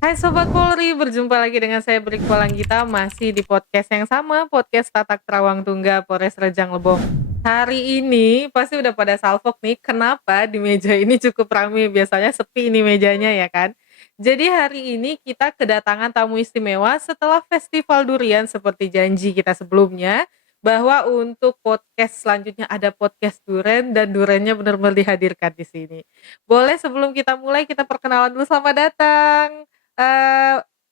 Hai Sobat Polri, berjumpa lagi dengan saya Brik Polanggita, masih di podcast yang sama, podcast Tatak Terawang Tungga, Polres Rejang Lebong. Hari ini pasti udah pada salfok nih, kenapa di meja ini cukup ramai, biasanya sepi nih mejanya ya kan. Jadi hari ini kita kedatangan tamu istimewa setelah Festival Durian seperti janji kita sebelumnya, bahwa untuk podcast selanjutnya ada podcast Duren dan Durennya benar-benar dihadirkan di sini. Boleh sebelum kita mulai kita perkenalan dulu, selamat datang.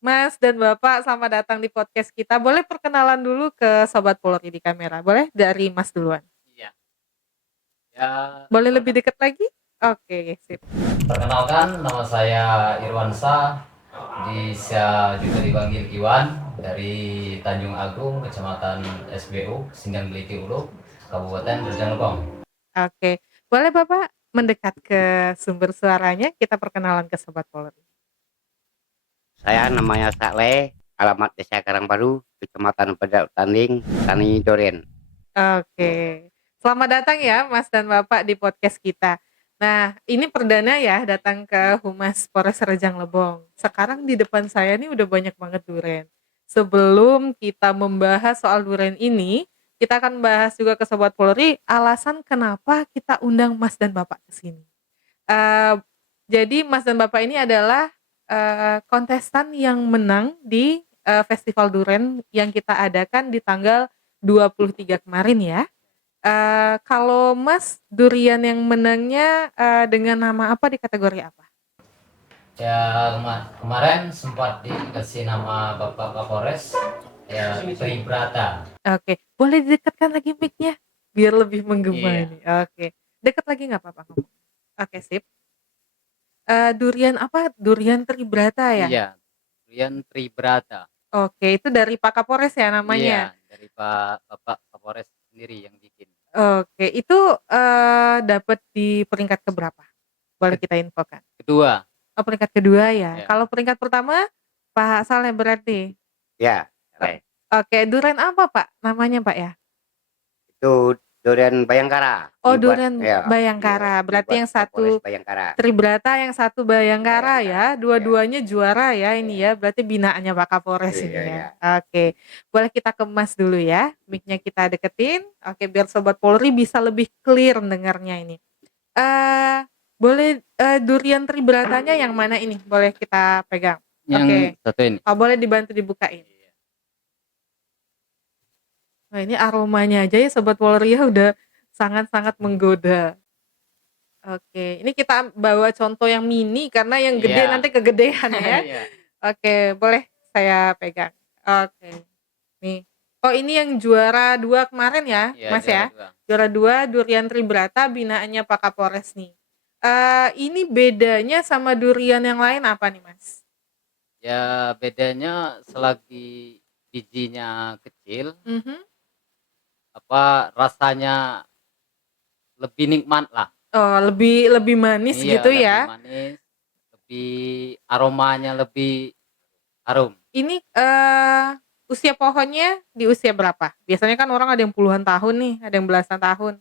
Mas dan Bapak, selamat datang di podcast kita. Boleh perkenalan dulu ke Sobat Polri di kamera? Boleh dari Mas duluan? Iya, ya, Boleh lebih dekat lagi? Oke, sip. perkenalkan nama saya Irwansa, bisa juga dipanggil Iwan, dari Tanjung Agung, Kecamatan SBU, Sindang Beliti Ulu, Kabupaten Rejang Lebong. Oke. Boleh Bapak mendekat ke sumber suaranya, kita perkenalan ke Sobat Polri. Saya namanya Saleh, alamat Desa Karangbaru, Kecamatan Pedak Tanding, Tani Doren. Oke. Selamat datang ya Mas dan Bapak di podcast kita. Nah, ini perdana ya datang ke Humas Polres Rejang Lebong. Sekarang di depan saya nih udah banyak banget duren. Sebelum kita membahas soal duren ini, kita akan bahas juga ke Sobat Polri alasan kenapa kita undang Mas dan Bapak ke sini. Eh, jadi Mas dan Bapak ini adalah kontestan yang menang di Festival Duren yang kita adakan di tanggal 23 kemarin ya. Kalau Mas, durian yang menangnya dengan nama apa, di kategori apa? Ya, kemarin sempat dikasih nama Bapak Kapolres, ya Tribrata. Oke, boleh didekatkan lagi mic-nya biar lebih menggema Iya. ini. Oke, dekat lagi nggak apa-apa ngomong. Oke, sip. Durian apa? Durian Tribrata ya? Iya, Durian Tribrata. Oke, itu dari Pak Kapolres ya Iya, namanya? dari Bapak Kapolres sendiri yang bikin. Oke, itu dapat di peringkat keberapa? Boleh kita infokan? Kedua, Oh, peringkat kedua ya. ya, Kalau peringkat pertama Pak Saleh berarti. Ya, Saleh. Oke, duren apa Pak namanya Pak ya? Itu Doren Bayangkara. Oh, Dibuat, duren ya, Bayangkara. Berarti dibuat yang Kapolres satu Bayangkara. Tribrata, yang satu Bayangkara Bayangkara. ya. Dua-duanya juara ya ini ya. Ya. Berarti binaannya Pak Kapolres Iya, ini ya. ya. Oke. Boleh kita kemas dulu ya. Mic-nya kita deketin. Oke, biar Sobat Polri bisa lebih clear dengarnya ini. Eh, boleh durian Tribratanya yang mana ini? Boleh kita pegang. yang Oke. satu ini. Oh, boleh dibantu dibukain. Nah, ini aromanya aja ya Sobat Polri ya udah sangat-sangat menggoda. Oke, ini kita bawa contoh yang mini karena yang gede Iya. nanti kegedean ya. Iya. Oke, boleh saya pegang. Oke. Nih. Oh, ini yang juara 2 kemarin ya, Iya, Mas juara ya? dua. Juara 2 durian Tribrata binaannya Pak Kapolres nih. Ini bedanya sama durian yang lain apa nih, Mas? Ya, bedanya selagi bijinya kecil, Mhm. rasanya lebih nikmat lah. Oh, lebih manis Iya, gitu lebih ya. manis, lebih aromanya lebih harum. Ini usia pohonnya di usia berapa? Biasanya kan orang ada yang puluhan tahun nih, ada yang belasan tahun.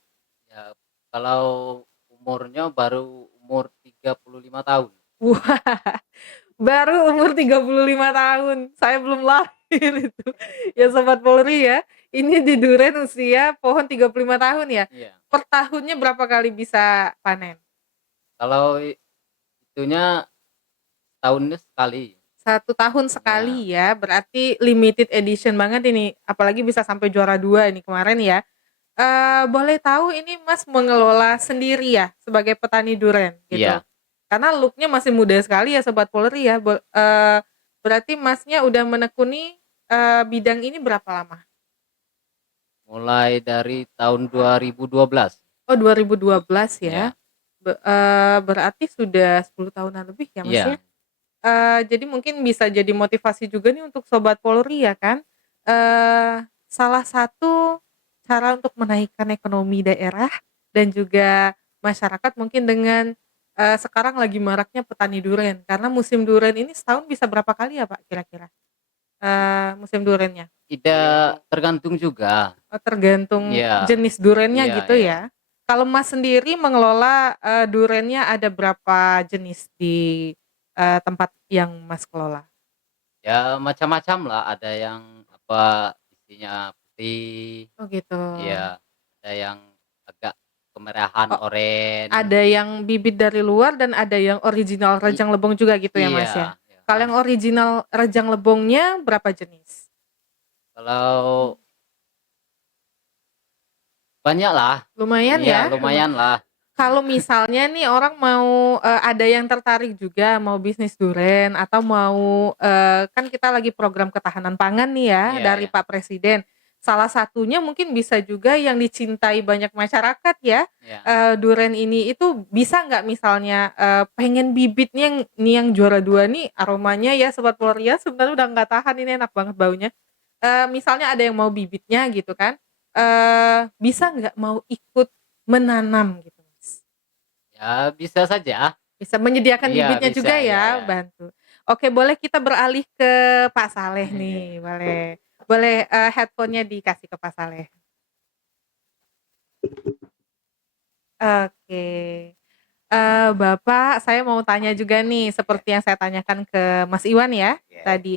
Ya, kalau umurnya baru umur 35 tahun. Wah, baru umur 35 tahun. Saya belum lahir itu. Ya Sobat Polri ya. Ini di duren usia pohon 35 tahun ya. Iya. Per tahunnya berapa kali bisa panen? Kalau itunya tahunnya sekali. 1 tahun sekali ya. Berarti limited edition banget ini. Apalagi bisa sampai juara 2 ini kemarin ya. Boleh tahu ini Mas mengelola sendiri ya sebagai petani duren gitu? Iya. Karena look-nya masih muda sekali ya Sobat Polri ya. Berarti Masnya udah menekuni bidang ini berapa lama? Mulai dari tahun 2012. Oh, 2012 Iya. ya. Berarti sudah 10 tahunan lebih ya Mas Iya. ya? Jadi mungkin bisa jadi motivasi juga nih untuk Sobat Polri ya kan. Salah satu cara untuk menaikkan ekonomi daerah dan juga masyarakat mungkin dengan sekarang lagi maraknya petani duren. Karena musim duren ini setahun bisa berapa kali ya Pak kira-kira? Musim durennya? Tidak tergantung juga. Oh, tergantung Iya. jenis durennya Iya, gitu iya. ya. Kalau Mas sendiri mengelola durennya ada berapa jenis di tempat yang Mas kelola? Ya macam-macam lah, ada yang apa isinya putih, Oh gitu. iya, ada yang agak kemerahan, Oh, oranye. ada yang bibit dari luar dan ada yang original I Rejang Lebong juga gitu ya Mas ya? iya, iya, Kalau yang original Rejang Lebongnya berapa jenis? kalau banyak lah, Lumayan iya ya? lumayan lah. Kalau misalnya nih orang mau, ada yang tertarik juga mau bisnis duren atau mau, kan kita lagi program ketahanan pangan nih ya Iya, dari iya, Pak Presiden. Salah satunya mungkin bisa juga yang dicintai banyak masyarakat ya, iya. duren ini itu bisa nggak misalnya, pengen bibitnya yang juara 2 nih aromanya ya Sobat Floria sebenarnya udah nggak tahan ini enak banget baunya. Misalnya ada yang mau bibitnya gitu kan, bisa nggak mau ikut menanam gitu? Ya bisa saja. Bisa menyediakan Iya bibitnya bisa, juga iya, ya, iya. bantu. Oke, boleh kita beralih ke Pak Saleh nih, boleh. Boleh, headphone-nya dikasih ke Pak Saleh. Oke. Bapak, saya mau tanya juga nih, seperti yang saya tanyakan ke Mas Iwan ya, Iya, tadi.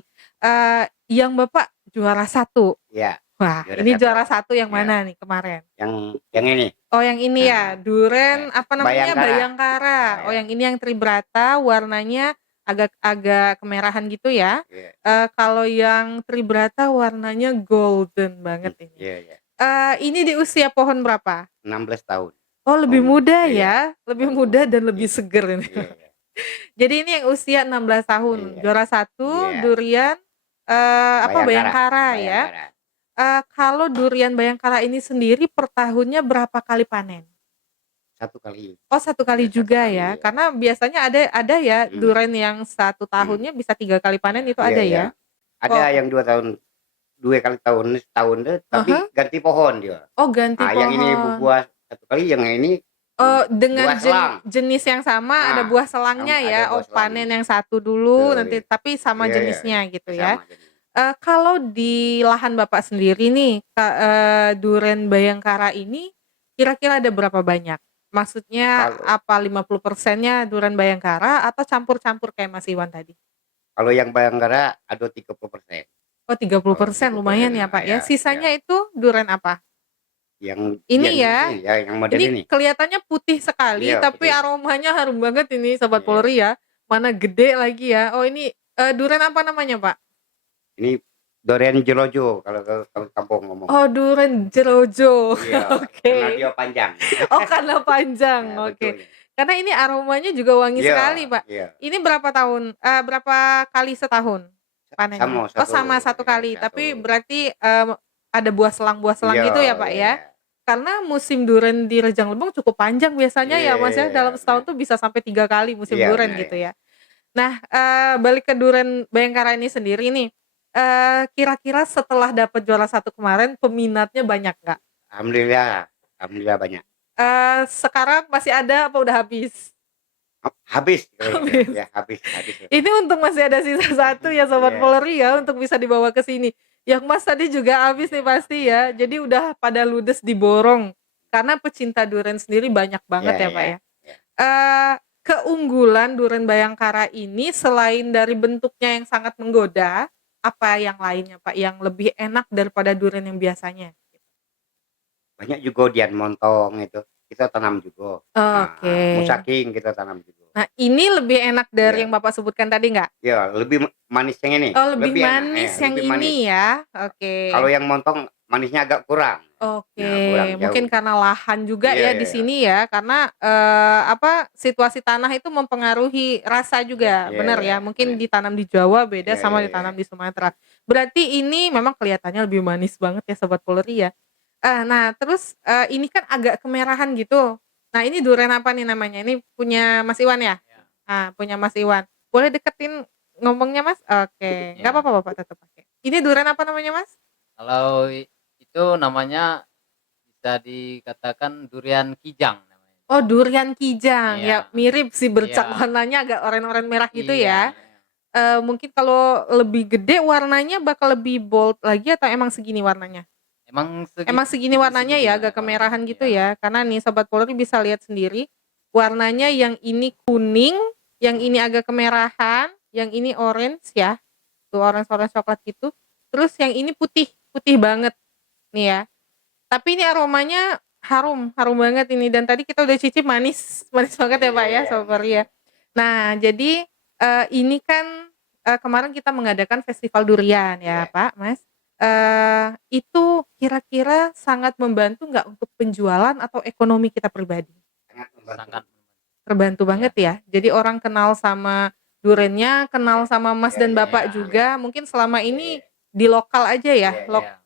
Yang Bapak juara 1. iya, Wah, juara ini 1. juara 1 yang Iya, mana nih kemarin? yang ini. Oh yang ini ya, Nah, duren apa namanya, Bayangkara. Bayangkara. Nah, Oh ya. yang ini yang tribrata warnanya agak kemerahan gitu ya. Iya, Kalau yang tribrata warnanya golden banget ini. iya, iya. Ini di usia pohon berapa? 16 tahun. Oh lebih muda Iya, ya, lebih baru muda dan lebih iya, seger ini. iya, iya. Jadi ini yang usia 16 tahun, Iya, juara 1 iya. durian, Bayangkara ya. Bayangkara. Kalau durian Bayangkara ini sendiri per tahunnya berapa kali panen? 1 kali. Oh 1 kali Ya, 1 juga kali, ya? ya. Karena biasanya ada ya Hmm. duren yang 1 tahunnya bisa 3 kali panen itu Iya, ada iya. ya? Ada Oh. yang 2 tahun, 2 kali setahun deh, tapi ganti pohon dia. Oh ganti Yang ini pohon. buah 1 kali, yang ini Oh dengan buah selang. jenis yang sama ada Nah, buah selangnya ada ya? buah Oh panen selangnya. yang 1 dulu Betul, nanti iya. tapi sama Iya, iya, jenisnya gitu ya? sama jenis. Kalau di lahan Bapak sendiri nih, duren Bayangkara ini kira-kira ada berapa banyak? Maksudnya Kalau apa 50%-nya duren Bayangkara atau campur-campur kayak Mas Iwan tadi? kalau yang Bayangkara ada 30%. Oh 30% lumayan ya Pak ya. Ya, Sisanya ya. itu duren apa? Yang Ini ya, yang model ini ini. kelihatannya putih sekali Iya, tapi putih. aromanya harum banget ini Sobat Iya. Polri ya. Mana gede lagi ya. Oh ini duren apa namanya Pak? Ini durian jerojo kalau kampung ngomong. Oh duren jerojo. Iya, Oke. karena dia panjang. Oh karena panjang. Nah, Oke. betul. Karena ini aromanya juga wangi Iya, sekali Pak. iya. Ini berapa tahun? Berapa kali setahun panennya? Sama, Oh sama 1 kali. satu. Tapi berarti ada buah selang Iya, gitu ya Pak ya? Karena musim duren di Rejang Lebong cukup panjang biasanya ya Mas ya, dalam setahun tuh bisa sampai 3 kali musim Iya, duren benar, gitu ya. Nah, balik ke duren Bayangkara ini sendiri nih, kira-kira setelah dapat juara 1 kemarin peminatnya banyak nggak? Alhamdulillah banyak. Sekarang masih ada apa udah habis? Habis. Habis. Ya, habis. Ini untung masih ada sisa 1 ya Sobat Iya. Polri ya untuk bisa dibawa ke sini. Yang Mas tadi juga habis nih pasti ya. Jadi udah pada ludes diborong. Karena pecinta duren sendiri banyak banget Iya, ya Pak iya, ya. Keunggulan duren Bayangkara ini selain dari bentuknya yang sangat menggoda, apa yang lainnya Pak yang lebih enak daripada duren yang biasanya? Banyak juga dian montong itu. Kita tanam juga. Oke. Musaking kita tanam juga. Nah, ini lebih enak dari Iya. yang Bapak sebutkan tadi nggak? Ya, lebih manis yang ini. Oh, lebih enak, manis ya, yang lebih ini manis. ya. Oke. Kalau yang montong manisnya agak kurang. Oke, Nah, kurang jauh. mungkin karena lahan juga Iya, ya di iya. sini ya, karena situasi tanah itu mempengaruhi rasa juga, Iya, benar iya, ya. Mungkin benar. ditanam di Jawa beda Iya, sama iya, ditanam iya. di Sumatera. Berarti ini memang kelihatannya lebih manis banget ya Sobat Polri ya. Nah terus ini kan agak kemerahan gitu. Nah ini duren apa nih namanya? Ini punya Mas Iwan ya? Ya. Punya Mas Iwan. Boleh deketin ngomongnya Mas? Oke, nggak Ya. apa-apa Bapak tetap pakai. Ini duren apa namanya Mas? Kalau itu namanya bisa dikatakan durian kijang namanya. Oh durian kijang, ya Iya. mirip sih bercak Iya. warnanya agak oranye-oranye merah gitu ya. Iya. Mungkin kalau lebih gede warnanya bakal lebih bold lagi atau emang segini warnanya? Emang segini warnanya ya agak kemerahan gitu ya. Karena nih Sobat Polri bisa lihat sendiri warnanya yang ini kuning Yang ini agak kemerahan, yang ini orange ya. Tuh orange-orange coklat gitu. Terus yang ini putih, putih banget nih ya. Tapi ini aromanya harum, harum banget ini. Dan tadi kita udah cicip manis, manis banget ya Pak ya, Sobat Polri ya. Nah, jadi ini kan kemarin kita mengadakan festival durian ya Pak, Mas. Itu kira-kira sangat membantu nggak untuk penjualan atau ekonomi kita pribadi? Sangat Terbantu banget ya. Jadi orang kenal sama duriannya, kenal sama Mas dan Bapak juga. Mungkin selama ini di lokal aja ya,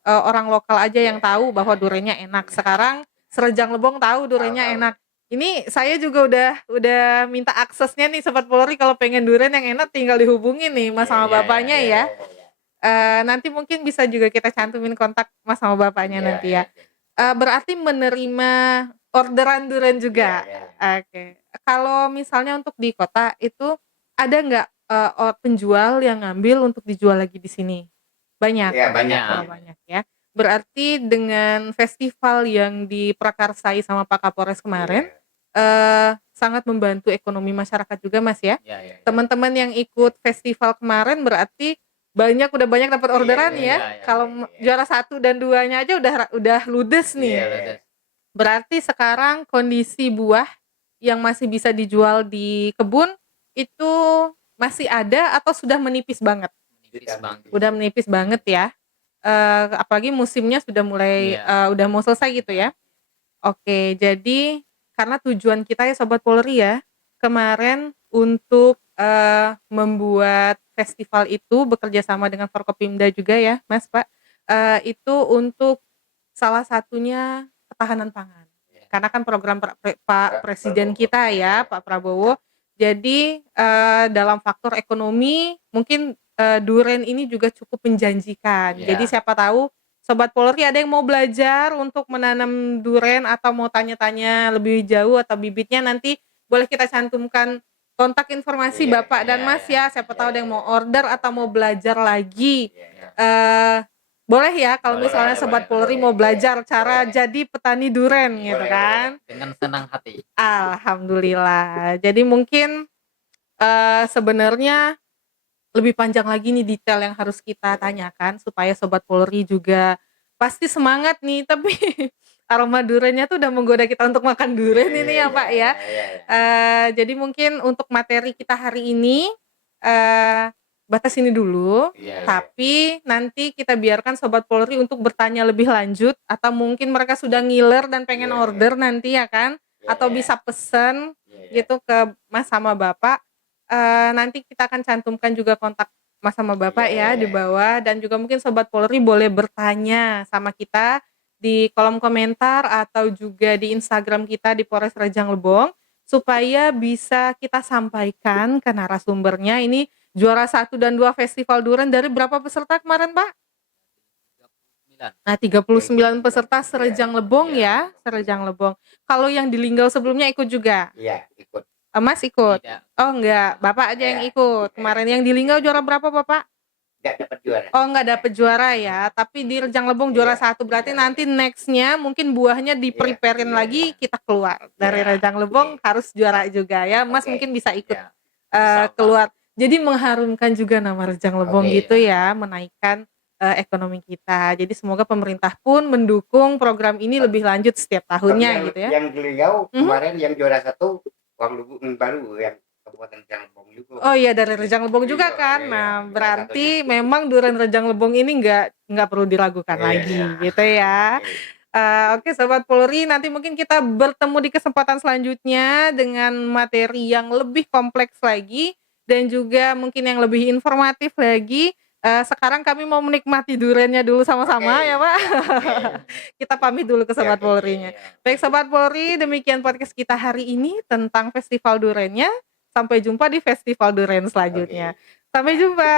orang lokal aja yang tahu bahwa duriannya enak. Sekarang Serejang Lebong tahu duriannya enak. Ini saya juga udah minta aksesnya nih Sobat Polri, kalau pengen durian yang enak tinggal dihubungin nih Mas sama Bapaknya ya. Nanti mungkin bisa juga kita cantumin kontak Mas sama Bapaknya nanti ya. Berarti menerima orderan durian juga. Oke. Kalau misalnya untuk di kota itu ada nggak penjual yang ngambil untuk dijual lagi di sini? Banyak. Iya, banyak. Oh, banyak ya. Berarti dengan festival yang diprakarsai sama Pak Kapolres kemarin, sangat membantu ekonomi masyarakat juga Mas ya. Teman-teman yang ikut festival kemarin berarti udah banyak dapat orderan ya. Kalau juara 1 dan 2-nya aja udah ludes nih. Berarti sekarang kondisi buah yang masih bisa dijual di kebun itu masih ada atau sudah menipis banget? Udah menipis banget ya. Apalagi musimnya sudah mulai udah mau selesai gitu ya. Oke, jadi karena tujuan kita ya Sobat Polri ya, kemarin untuk membuat festival itu bekerja sama dengan Forkopimda juga ya Mas Pak, itu untuk salah satunya ketahanan pangan. Karena kan program Pak Presiden kita ya Pak Prabowo. Jadi dalam faktor ekonomi mungkin durian ini juga cukup menjanjikan. Jadi siapa tahu Sobat Polri ada yang mau belajar untuk menanam durian atau mau tanya-tanya lebih jauh atau bibitnya, nanti boleh kita cantumkan kontak informasi Bapak dan Mas ya. Siapa tahu ada yang mau order atau mau belajar lagi. Boleh ya kalau misalnya Sobat Polri mau belajar cara jadi petani durian gitu kan. Dengan senang hati. Alhamdulillah. Jadi mungkin sebenarnya lebih panjang lagi nih detail yang harus kita tanyakan supaya Sobat Polri juga pasti semangat nih, tapi aroma duriannya tuh udah menggoda kita untuk makan durian ini ya Pak ya. Jadi mungkin untuk materi kita hari ini batas ini dulu, tapi nanti kita biarkan Sobat Polri untuk bertanya lebih lanjut, atau mungkin mereka sudah ngiler dan pengen order nanti ya kan, atau bisa pesen gitu ke Mas sama Bapak. Nanti kita akan cantumkan juga kontak Mas sama Bapak ya di bawah, dan juga mungkin Sobat Polri boleh bertanya sama kita di kolom komentar atau juga di Instagram kita di Polres Rejang Lebong, supaya bisa kita sampaikan ke narasumbernya. Ini juara 1 dan 2 festival durian dari berapa peserta kemarin Pak? 39. Nah 39 peserta Serejang Lebong ya, Serejang Lebong. Kalau yang di Linggau sebelumnya ikut juga? Iya, ikut. Mas ikut? Tidak. Oh enggak, Bapak aja yang ikut. Kemarin yang di Linggau juara berapa Bapak? Enggak dapat juara. Oh enggak dapet juara ya, tapi di Rejang Lebong juara 1. Berarti nanti nextnya mungkin buahnya di preparein lagi, kita keluar dari Rejang Lebong harus juara juga ya. Mas mungkin bisa ikut keluar. Jadi mengharumkan juga nama Rejang Lebong gitu ya, menaikkan ekonomi kita. Jadi semoga pemerintah pun mendukung program ini lebih lanjut setiap tahunnya gitu ya. Yang di Linggau kemarin yang juara 1 Uang Lubuk baru yang Kabupaten Rejang Lebong juga. Oh iya, dari Rejang Lebong juga kan. Nah, berarti memang durian Rejang Lebong ini nggak perlu diragukan lagi gitu ya. Oke Sobat Polri, nanti mungkin kita bertemu di kesempatan selanjutnya dengan materi yang lebih kompleks lagi dan juga mungkin yang lebih informatif lagi. Sekarang kami mau menikmati duriannya dulu sama-sama ya Pak. Kita pamit dulu ke Sobat Polrinya. Baik Sobat Polri, demikian podcast kita hari ini tentang festival duriannya. Sampai jumpa di festival durian selanjutnya. Sampai jumpa.